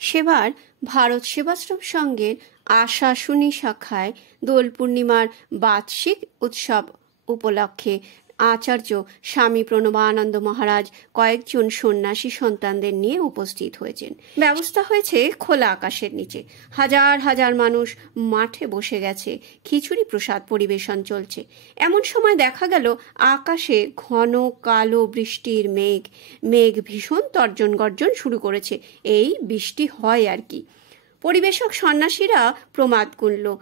সেবার ভারত সেবাশ্রম সংঘের আশাশুনি শাখায় দোল পূর্ণিমার বার্ষিক উৎসব উপলক্ষে আচার্য স্বামী প্রণবানন্দ মহারাজ কয়েকজন সন্ন্যাসী সন্তানদের নিয়ে উপস্থিত হয়েছেন। ব্যবস্থা হয়েছে খোলা আকাশের নিচে। হাজার হাজার মানুষ মাঠে বসে গেছে। খিচুড়ি প্রসাদ পরিবেশন চলছে। এমন সময় দেখা গেল আকাশে ঘন কালো বৃষ্টির মেঘ ভীষণ তর্জন গর্জন শুরু করেছে। এই বৃষ্টি হয় আর কি। পরিবেশক সন্ন্যাসীরা প্রমাদ গুনল।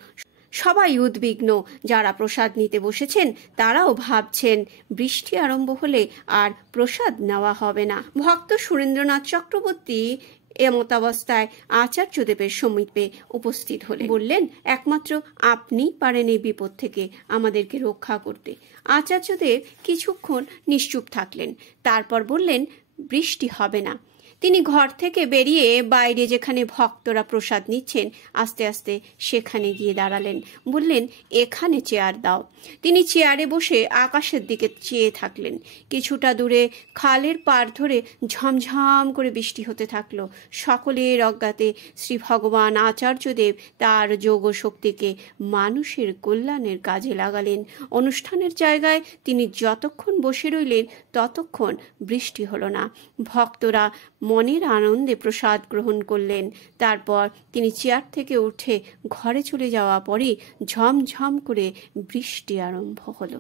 সবাই উদ্বিগ্ন। যারা প্রসাদ নিতে বসেছেন তারাও ভাবছেন বৃষ্টি আরম্ভ হলে আর প্রসাদ নেওয়া হবে না। ভক্ত সুরেন্দ্রনাথ চক্রবর্তী এমতাবস্থায় আচার্যদেবের সমীপে উপস্থিত হলে বললেন, একমাত্র আপনি পারেন এই বিপদ থেকে আমাদেরকে রক্ষা করতে। আচার্যদেব কিছুক্ষণ নিশ্চুপ থাকলেন, তারপর বললেন, বৃষ্টি হবে না। তিনি ঘর থেকে বেরিয়ে বাইরে যেখানে ভক্তরা প্রসাদ নিচ্ছেন আস্তে আস্তে সেখানে গিয়ে দাঁড়ালেন। বললেন, এখানে চেয়ার দাও। তিনি চেয়ারে বসে আকাশের দিকে চেয়ে থাকলেন। কিছুটা দূরে খালের পাড় ধরে ঝমঝম করে বৃষ্টি হতে থাকলো। সকলের অজ্ঞাতে শ্রী ভগবান আচার্যদেব তার যোগ শক্তিকে মানুষের কল্যাণের কাজে লাগালেন। অনুষ্ঠানের জায়গায় তিনি যতক্ষণ বসে রইলেন ততক্ষণ বৃষ্টি হলো না। ভক্তরা মনের আনন্দে প্রসাদ গ্রহণ করলেন। তারপর তিনি চেয়ার থেকে উঠে ঘরে চলে যাওয়া পরই ঝমঝম করে বৃষ্টি আরম্ভ হলো।